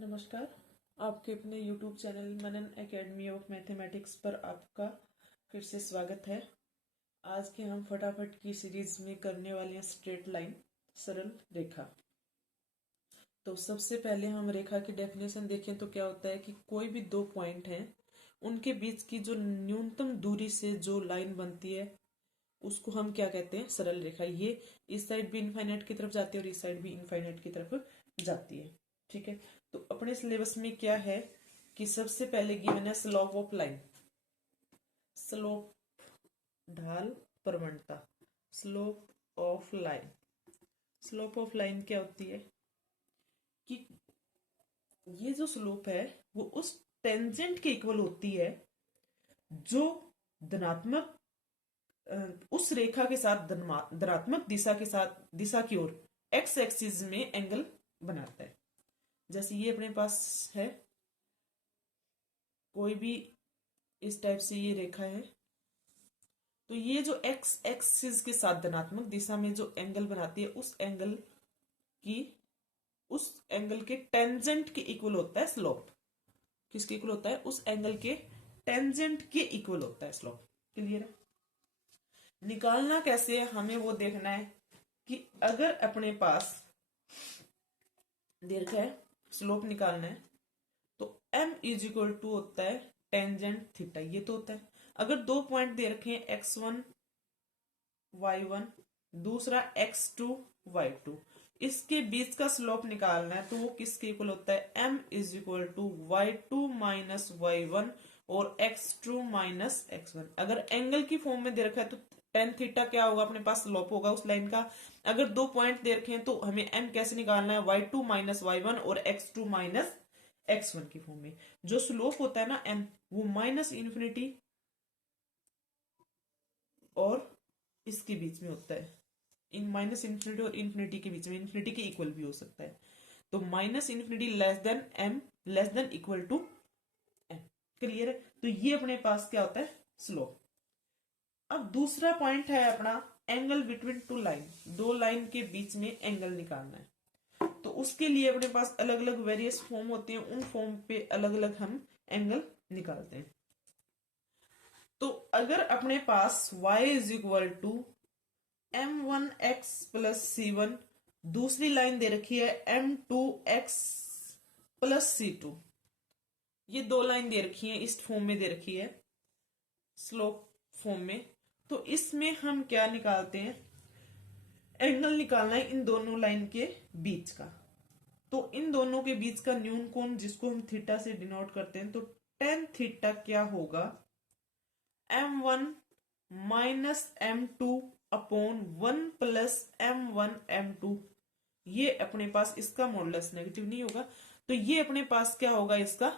नमस्कार। आपके अपने YouTube channel Manan academy of mathematics पर आपका फिर से स्वागत है। आज के हम फटाफट की सीरीज में करने वाले हैं स्ट्रेट लाइन, सरल रेखा। तो सबसे पहले हम रेखा की डेफिनेशन देखें तो क्या होता है कि कोई भी दो पॉइंट हैं, उनके बीच की जो न्यूनतम दूरी से जो लाइन बनती है उसको हम क्या कहते हैं, सरल रेखा। ये इस साइड भी इनफाइनाइट की तरफ जाती है और इस साइड भी इनफाइनाइट की तरफ जाती है। ठीक है, तो अपने सिलेबस में क्या है कि सबसे पहले गिवन है स्लोप ऑफ लाइन। स्लोप ढाल प्रवणता, slope of line. Slope of line क्या होती है कि ये जो स्लोप है वो उस टेंजेंट के इक्वल होती है जो धनात्मक उस रेखा के साथ धनात्मक दिशा की ओर एक्स एक्सिस में एंगल बनाता है। जैसे ये अपने पास है, कोई भी इस टाइप से ये रेखा है, तो ये जो एक्स एक्सिस के साथ धनात्मक दिशा में जो एंगल बनाती है उस एंगल के टेंजेंट के इक्वल होता है स्लोप। किसके इक्वल होता है? उस एंगल के टेंजेंट के इक्वल होता है स्लोप। क्लियर है? निकालना कैसे है हमें वो देखना है कि अगर अपने पास दीर्घ है, स्लोप निकालना है, तो m इज इक्वल टू होता है टेंजेंट थीटा। ये तो होता है अगर दो पॉइंट दे रखे हैं x1 y1, दूसरा x2 y2, इसके बीच का स्लोप निकालना है तो वो किसके इक्वल होता है? m is equal to y2 minus y1 और x2 माइनस x1। अगर एंगल की फॉर्म में दे रखा है तो टेन थीटा क्या होगा? अपने पास स्लोप होगा उस लाइन का। अगर दो पॉइंट दे रखे हैं तो हमें m कैसे निकालना है? y2 माइनस y1 और x2 माइनस x1 की फॉर्म में। जो स्लोप होता है ना m, वो माइनस इन्फिनिटी और इसके बीच में होता है, इन माइनस इन्फिनिटी और इन्फिनिटी के बीच में, इन्फिनिटी के इक्वल भी हो सकता है। तो minus infinity less than m less than equal to m। Clear है? तो ये अपने पास क्या होता है? स्लोप। अब दूसरा पॉइंट है अपना एंगल बिटवीन टू लाइन। दो लाइन के बीच में एंगल निकालना है तो उसके लिए अपने पास अलग अलग वेरियस फॉर्म होते हैं, उन फॉर्म पे अलग अलग हम एंगल निकालते हैं। तो अगर अपने पास y is equal to m1x plus c1, दूसरी लाइन दे रखी है m2x प्लस c2, ये दो लाइन दे रखी है, इस फॉर्म में दे रखी है, स्लोप फॉर्म में, तो इसमें हम क्या निकालते हैं? एंगल निकालना है इन दोनों लाइन के बीच का। तो इन दोनों के बीच का न्यून कोण, जिसको हम थीटा से डिनोट करते हैं, तो टेन थीटा क्या होगा? m1 minus m2 upon 1 plus m1 m2। ये अपने पास इसका मॉडुलस नेगेटिव नहीं होगा, तो ये अपने पास क्या होगा? इसका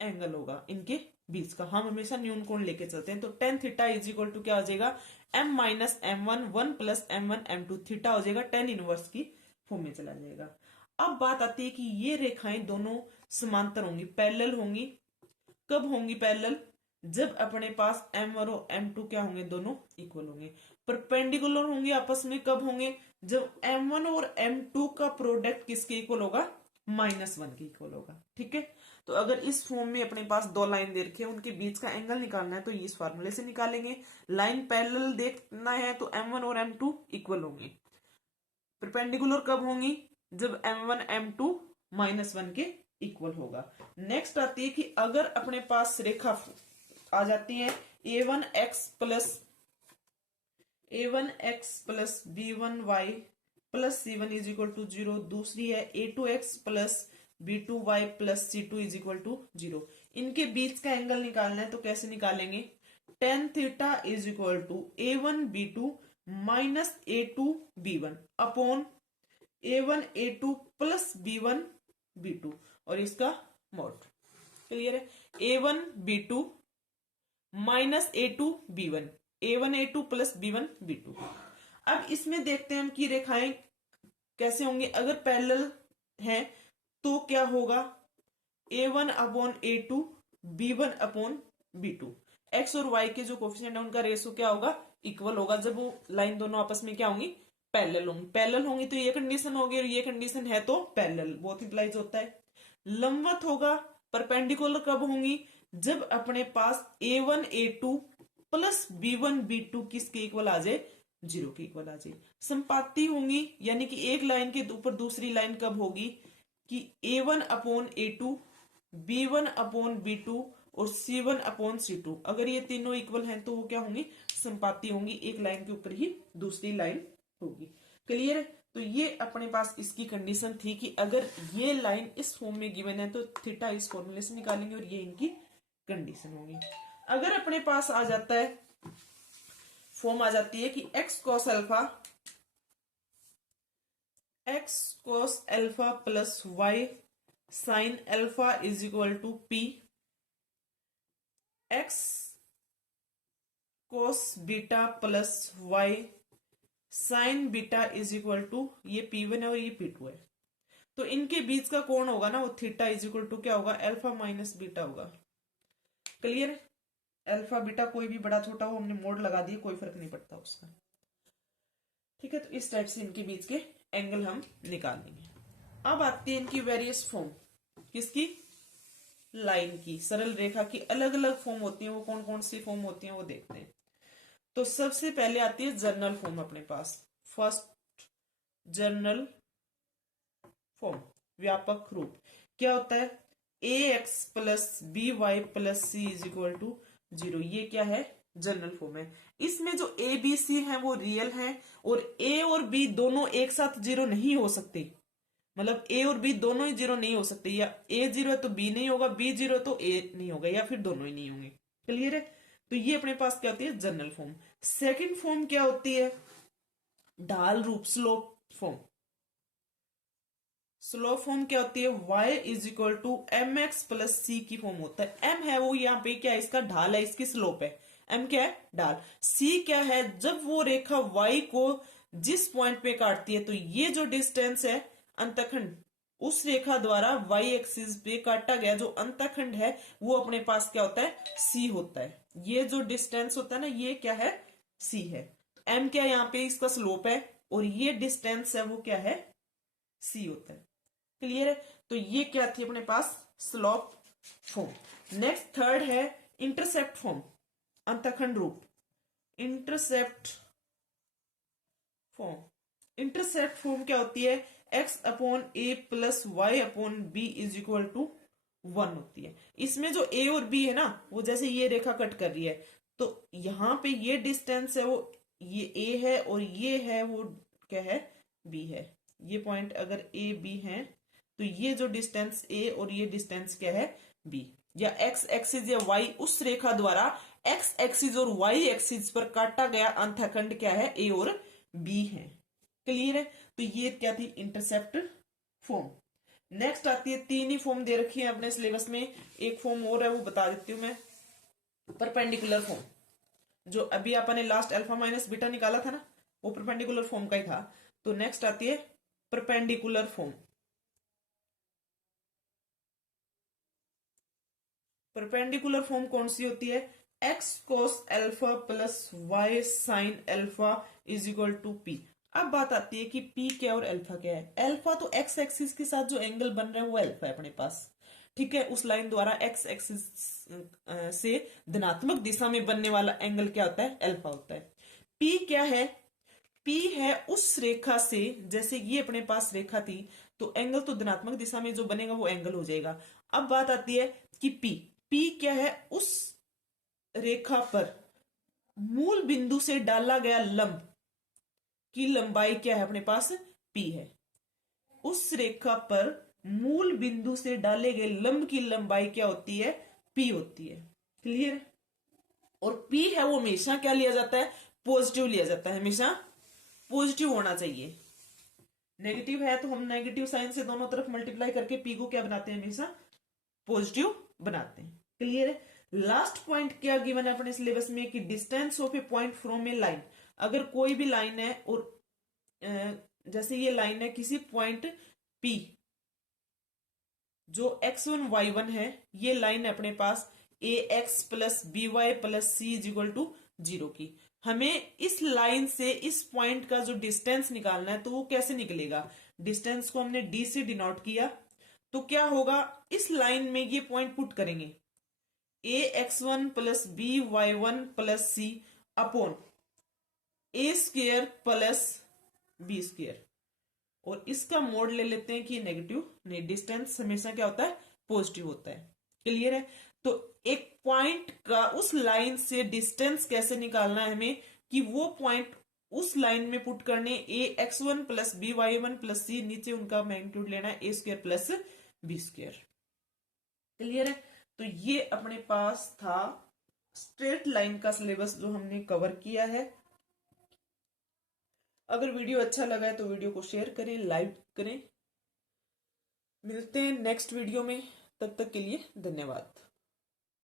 एंगल होगा इनके बीच का। हम हमेशा न्यून कोण लेके चलते हैं, तो tan theta is equal to क्या हो जाएगा? m minus m1 1 plus m1 m2, theta हो जाएगा टेन इनवर्स की फॉर्म में चला जाएगा। अब बात आती है कि ये रेखाएं दोनों समांतर होंगी, पैरेलल होंगी। कब होंगी पैरेलल? जब अपने पास m1 और m2 क्या होंगे? दोनों इक्वल होंगे। परपेंडिकुलर होंगे आपस में कब होंगे? जब m1 और m2 का प्रोडक्ट किसके इक्वल होगा? -1 के इक्वल होगा। ठीक है, तो अगर इस फॉर्म में अपने पास दो लाइन दे रखी है, उनके बीच का एंगल निकालना है तो इस फार्मूले से निकालेंगे। लाइन पैरेलल देखना है तो m1 और m2 इक्वल होंगे। परपेंडिकुलर कब होंगी? जब m1 m2 -1 के इक्वल होगा। नेक्स्ट आती है कि अगर अपने पास रेखा आ जाती है a1x b1y plus c1 is equal to 0, दूसरी है a2x plus b2y plus c2 is equal to 0। इनके बीच का एंगल निकालना है तो कैसे निकालेंगे? Tan theta is equal to a1 b2 minus a2 b1 upon a1 a2 plus b1 b2 और इसका मॉड। क्लियर है? a1 b2 minus a2 b1, a1 a2 plus b1 b2। अब इसमें देखते हैं हम कि रेखाएं कैसे होंगी। अगर पैरेलल है तो क्या होगा? a1 upon a2 b1 upon b2। x और y के जो कोफिशिएंट है उनका रेशियो क्या होगा? इक्वल होगा। जब वो लाइन दोनों आपस में क्या होंगी? पैरेलल होंगी। पैरेलल होंगी तो ये कंडीशन होगी और ये कंडीशन है तो पैरेलल, बोथ इंप्लाइज होता है। लंबवत होगा, परपेंडिकुलर कब होंगी, जब अपने पास a1 a2 plus b1 b2 किसके इक्वल आ जाए, 0 के इक्वल आ जाए। संपाती होंगी, यानी कि एक लाइन के ऊपर दूसरी लाइन कब होगी कि a1 upon a2, b1 upon b2 और c1 अपॉन c2, अगर ये तीनों इक्वल हैं तो वो क्या होंगी, संपाती होंगी, एक लाइन के ऊपर ही दूसरी लाइन होगी। क्लियर। तो ये अपने पास इसकी कंडीशन थी कि अगर ये लाइन इस फॉर्म में गिवन है तो थीटा इस फॉर्मूले से निकालेंगे और ये इनकी कंडीशन होगी। अगर अपने पास आ जाता है, फॉर्म आ जाती है कि x cos alpha plus y sine alpha is equal to p, x cos beta plus y sine beta is equal to, ये p1 है और ये p2 है, तो इनके बीच का कोण होगा ना वो थीटा इज इक्वल टू क्या होगा, अल्फा माइनस बीटा होगा। क्लियर। अल्फा बीटा कोई भी बड़ा छोटा हो, हमने मोड लगा दिए, कोई फर्क नहीं पड़ता उसका। ठीक है, तो इस टाइप से इनके बीच के एंगल हम निकाल लेंगे। अब आती है इनकी वेरियस फॉर्म, किसकी, लाइन की, सरल रेखा की अलग अलग फॉर्म होती है, वो कौन कौन सी फॉर्म होती है वो देखते हैं। तो सबसे पहले आती है जनरल फॉर्म अपने पास, फर्स्ट जनरल फॉर्म, व्यापक रूप, क्या होता है, A X plus B Y plus C is equal to 0, ये क्या है, जनरल फॉर्म है। इसमें जो ए बी सी है वो रियल है, और ए और बी दोनों एक साथ 0 नहीं हो सकते, मतलब ए और बी दोनों ही 0 नहीं हो सकते, या ए 0 है तो बी नहीं होगा, बी 0 है तो ए नहीं होगा, या फिर दोनों ही नहीं होंगे। क्लियर है। तो ये अपने पास क्या होती है, जनरल फॉर्म। सेकंड फॉर्म क्या होती है, ढाल रूप, स्लोप फॉर्म। स्लोप फॉर्म क्या होती है, y is equal to M X plus C की फॉर्म होता है। m है वो यहाँ पे क्या है, इसका ढाल है, इसकी स्लोप है, m क्या है, ढाल। c क्या है, जब वो रेखा y को जिस पॉइंट पे काटती है, तो ये जो डिस्टेंस है अंतखंड, उस रेखा द्वारा y एक्सिस पे काटा गया जो अंतखंड है वो अपने पास क्या होता है, c होता है। ये जो डिस्टेंस होता है ना, ये क्या है, c है। m क्या, यहाँ पे इसका स्लोप है, और ये डिस्टेंस है वो क्या है, c होता है। क्लियर है। तो ये क्या थी अपने पास, स्लोप फॉर्म। नेक्स्ट थर्ड है इंटरसेप्ट फॉर्म, अंतखंड रूप, इंटरसेप्ट फॉर्म। इंटरसेप्ट फॉर्म क्या होती है, x upon A plus Y upon B is equal to 1 होती है। इसमें जो a और b है ना, वो जैसे ये रेखा कट कर रही है, तो यहां पे ये डिस्टेंस है वो, ये a है, और ये है वो क्या है, b है। ये पॉइंट अगर a b है, तो ये जो डिस्टेंस a और ये डिस्टेंस क्या है, b, या x एक्सिस या y उस रेखा द्वारा x एक्सिस और y एक्सिस पर काटा गया अंतखंड क्या है, a और b है। क्लियर है। तो ये क्या थी, इंटरसेप्ट फॉर्म। नेक्स्ट आती है, तीन ही फॉर्म दे रखी है अपने सिलेबस में, एक फॉर्म और है वो बता देती हूं मैं, परपेंडिकुलर फॉर्म। जो अभी आपने लास्ट अल्फा माइनस बीटा निकाला था ना, वो परपेंडिकुलर फॉर्म का ही था। तो नेक्स्ट आती है परपेंडिकुलर फॉर्म। परपेंडिकुलर फॉर्म कौन सी होती है, X cos alpha plus Y sine alpha is equal to P. अब बात आती है कि पी क्या और अल्फा क्या है। अल्फा तो एक्स एक्सिस के साथ जो एंगल बन रहा है वो अल्फा है अपने पास, ठीक है। उस लाइन द्वारा एक्स एक्सिस से धनात्मक दिशा में बनने वाला एंगल क्या होता है, अल्फा होता है। पी क्या है, पी है उस रेखा से, जैसे ये अपने पास रेखा थी, तो एंगल तो धनात्मक दिशा में जो बनेगा वो एंगल हो जाएगा। अब बात आती है कि पी क्या है, उस रेखा पर मूल बिंदु से डाला गया लंब की लंबाई क्या है अपने पास, पी है। उस रेखा पर मूल बिंदु से डाले गए लंब की लंबाई क्या होती है, पी होती है। क्लियर। और पी है वो हमेशा क्या लिया जाता है, पॉजिटिव लिया जाता है, हमेशा पॉजिटिव होना चाहिए। नेगेटिव है तो हम नेगेटिव साइन से दोनों तरफ मल्टीप्लाई करके पी को क्या बनाते हैं, हमेशा पॉजिटिव बनाते हैं। क्लियर है। लास्ट पॉइंट क्या गिवन है अपने सिलेबस में कि distance of A point from A line. अगर कोई भी लाइन है और जैसे ये लाइन है किसी पॉइंट P, जो x1 y1 है, ये लाइन है अपने पास ax plus B Y plus C is equal to 0 की। हमें इस लाइन से इस पॉइंट का जो डिस्टेंस निकालना है, तो वो कैसे निकलेगा, डिस्टेंस को हमने d से डिनोट किया, तो क्या होगा, इस लाइन में ये पॉइंट पुट करेंगे, A X one plus B Y one plus C upon A square plus B square, और इसका मोड ले लेते हैं कि नेगेटिव नहीं, डिस्टेंस हमेशा क्या होता है, पॉजिटिव होता है। क्लियर है। तो एक पॉइंट का उस लाइन से डिस्टेंस कैसे निकालना है हमें, कि वो पॉइंट उस लाइन में पुट करने, A X one plus B Y one plus C, नीचे उनका मैग्नीट्यूड लेना है A square plus B square. Clear है। तो ये अपने पास था स्ट्रेट लाइन का सिलेबस जो हमने कवर किया है। अगर वीडियो अच्छा लगा है तो वीडियो को शेयर करें, लाइक करें। मिलते हैं नेक्स्ट वीडियो में, तब तक के लिए धन्यवाद।